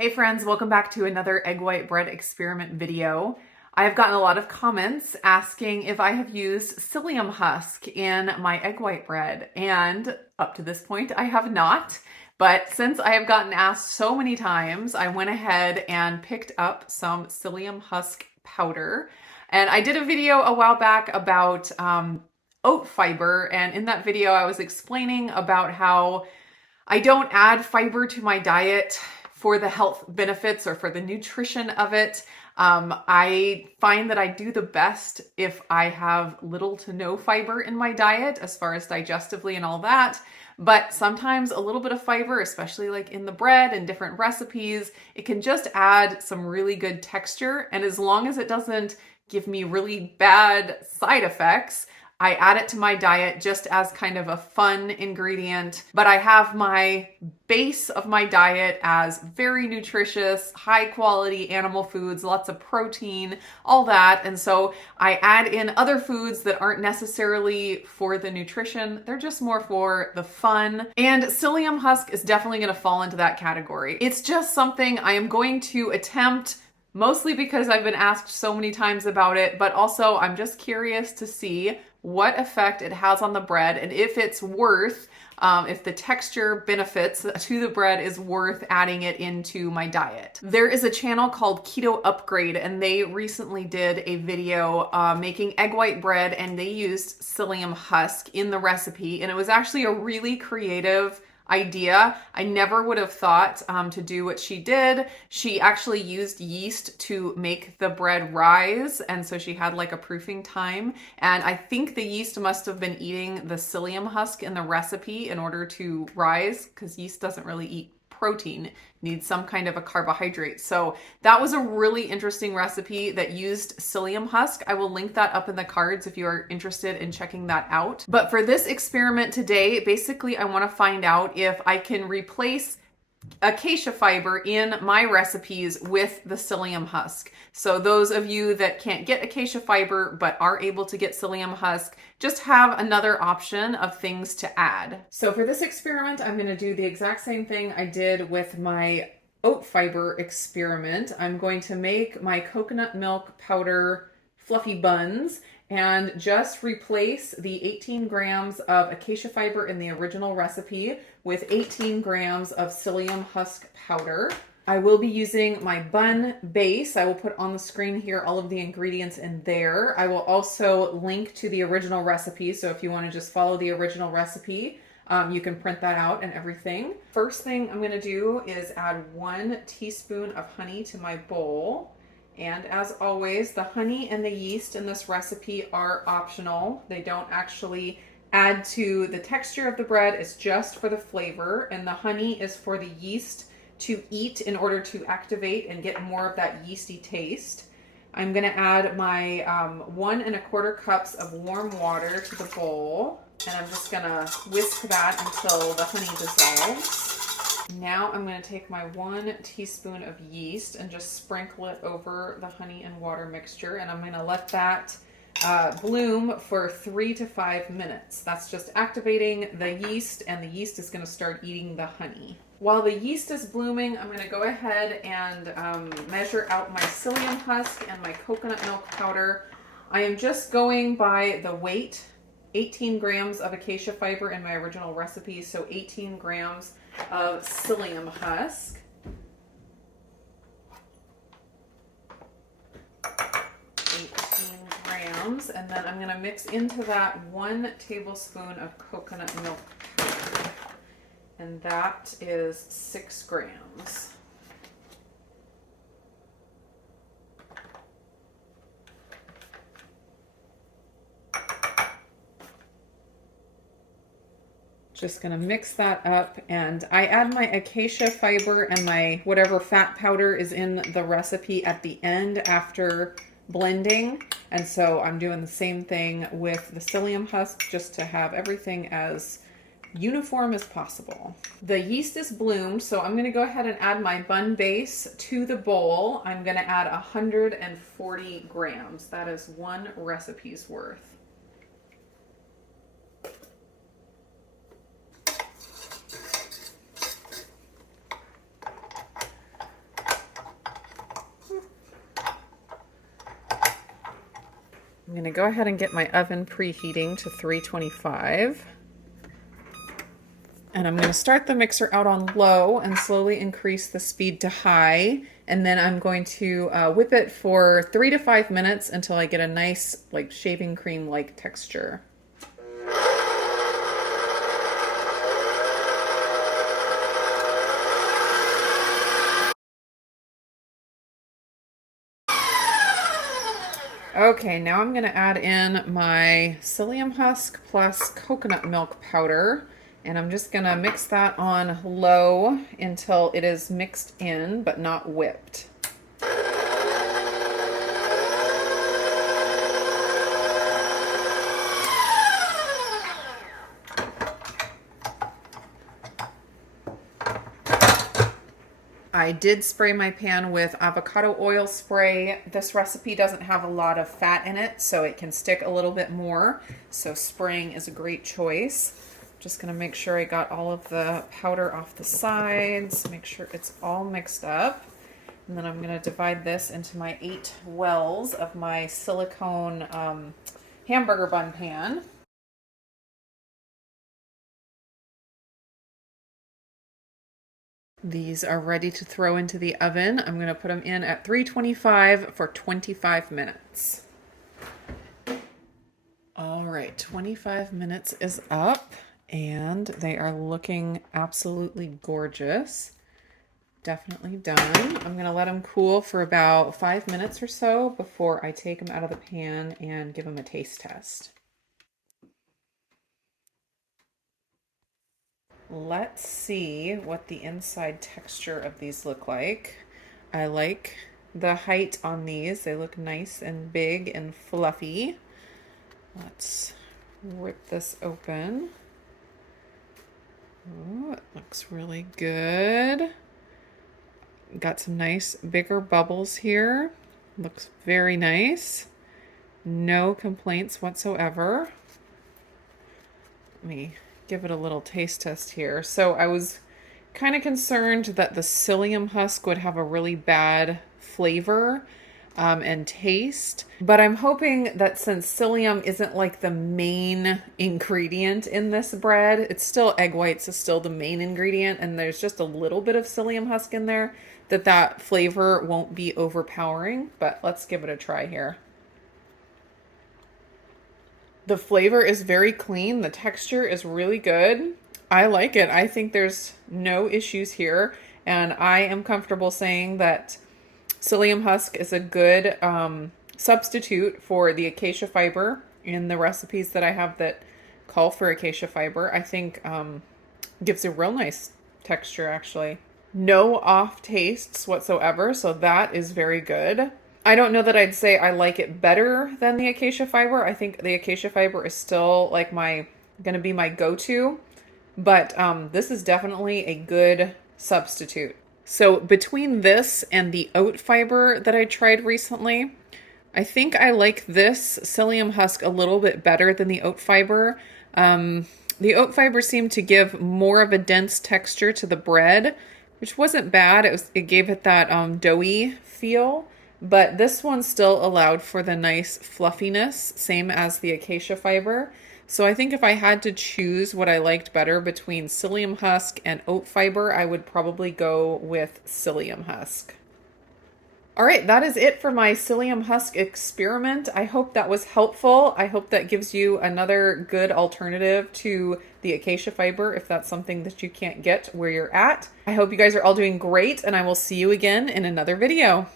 Hey friends, welcome back to another egg white bread experiment video. I have gotten a lot of comments asking if I have used psyllium husk in my egg white bread, and up to this point I have not. But since I have gotten asked so many times, I went ahead and picked up some psyllium husk powder. And I did a video a while back about oat fiber, and in that video I was explaining about how I don't add fiber to my diet for the health benefits or for the nutrition of it. I find that I do the best if I have little to no fiber in my diet as far as digestively and all that. But sometimes a little bit of fiber, especially like in the bread and different recipes, it can just add some really good texture. And as long as it doesn't give me really bad side effects, I add it to my diet just as kind of a fun ingredient, but I have my base of my diet as very nutritious, high quality animal foods, lots of protein, all that. And so I add in other foods that aren't necessarily for the nutrition. They're just more for the fun. And psyllium husk is definitely going to fall into that category. It's just something I am going to attempt, mostly because I've been asked so many times about it, but also I'm just curious to see what effect it has on the bread and if it's worth, if the texture benefits to the bread is worth adding it into my diet. There is a channel called Keto Upgrade, and they recently did a video making egg white bread, and they used psyllium husk in the recipe, and it was actually a really creative idea. I never would have thought to do what she did. She actually used yeast to make the bread rise, and so she had like a proofing time. And I think the yeast must have been eating the psyllium husk in the recipe in order to rise, because yeast doesn't really eat protein, needs some kind of a carbohydrate. So that was a really interesting recipe that used psyllium husk. I will link that up in the cards if you are interested in checking that out. But for this experiment today, basically I want to find out if I can replace acacia fiber in my recipes with the psyllium husk. So those of you that can't get acacia fiber but are able to get psyllium husk, just have another option of things to add. So for this experiment, I'm going to do the exact same thing I did with my oat fiber experiment. I'm going to make my coconut milk powder fluffy buns and just replace the 18 grams of acacia fiber in the original recipe with 18 grams of psyllium husk powder. I will be using my bun base. I will put on the screen here all of the ingredients in there. I will also link to the original recipe, so if you want to just follow the original recipe, you can print that out and everything. First thing I'm going to do is add 1 teaspoon of honey to my bowl. And as always, the honey and the yeast in this recipe are optional. They don't actually add to the texture of the bread. It's just for the flavor. And the honey is for the yeast to eat in order to activate and get more of that yeasty taste. I'm going to add my 1 1/4 cups of warm water to the bowl. And I'm just going to whisk that until the honey dissolves. Now I'm going to take my 1 teaspoon of yeast and just sprinkle it over the honey and water mixture, and I'm going to let that bloom for 3 to 5 minutes. That's just activating the yeast, and the yeast is going to start eating the honey. While the yeast is blooming, I'm going to go ahead and measure out my psyllium husk and my coconut milk powder. I am just going by the weight. 18 grams of acacia fiber in my original recipe, so 18 grams of psyllium husk. 18 grams, and then I'm going to mix into that 1 tablespoon of coconut milk powder, and that is 6 grams. Just gonna mix that up, and I add my acacia fiber and my whatever fat powder is in the recipe at the end after blending. And so I'm doing the same thing with the psyllium husk just to have everything as uniform as possible. The yeast is bloomed, so I'm gonna go ahead and add my bun base to the bowl. I'm gonna add 140 grams. That is 1 recipe's worth. I'm gonna go ahead and get my oven preheating to 325. And I'm gonna start the mixer out on low and slowly increase the speed to high. And then I'm going to whip it for 3 to 5 minutes until I get a nice like shaving cream-like texture. Okay, now I'm gonna add in my psyllium husk plus coconut milk powder, and I'm just gonna mix that on low until it is mixed in but not whipped. I did spray my pan with avocado oil spray. This recipe doesn't have a lot of fat in it, so it can stick a little bit more. So spraying is a great choice. Just gonna make sure I got all of the powder off the sides, make sure it's all mixed up. And then I'm gonna divide this into my 8 wells of my silicone hamburger bun pan. These are ready to throw into the oven. I'm going to put them in at 325 for 25 minutes. All right, 25 minutes is up and they are looking absolutely gorgeous. Definitely done. I'm going to let them cool for about 5 minutes or so before I take them out of the pan and give them a taste test. Let's see what the inside texture of these look like. I like the height on these. They look nice and big and fluffy. Let's rip this open. Oh, it looks really good. Got some nice bigger bubbles here. Looks very nice. No complaints whatsoever. Let me give it a little taste test here. So I was kind of concerned that the psyllium husk would have a really bad flavor and taste, but I'm hoping that since psyllium isn't like the main ingredient in this bread, it's still egg whites is still the main ingredient, and there's just a little bit of psyllium husk in there, that flavor won't be overpowering. But let's give it a try here. The flavor is very clean. The texture is really good. I like it. I think there's no issues here. And I am comfortable saying that psyllium husk is a good substitute for the acacia fiber in the recipes that I have that call for acacia fiber. I think gives a real nice texture, actually. No off tastes whatsoever, so that is very good. I don't know that I'd say I like it better than the acacia fiber. I think the acacia fiber is still like gonna be my go-to, but this is definitely a good substitute. So between this and the oat fiber that I tried recently, I think I like this psyllium husk a little bit better than the oat fiber. The oat fiber seemed to give more of a dense texture to the bread, which wasn't bad. It gave it that doughy feel. But this one still allowed for the nice fluffiness, same as the acacia fiber. So I think if I had to choose what I liked better between psyllium husk and oat fiber, I would probably go with psyllium husk. All right, that is it for my psyllium husk experiment. I hope that was helpful. I hope that gives you another good alternative to the acacia fiber if that's something that you can't get where you're at. I hope you guys are all doing great, and I will see you again in another video.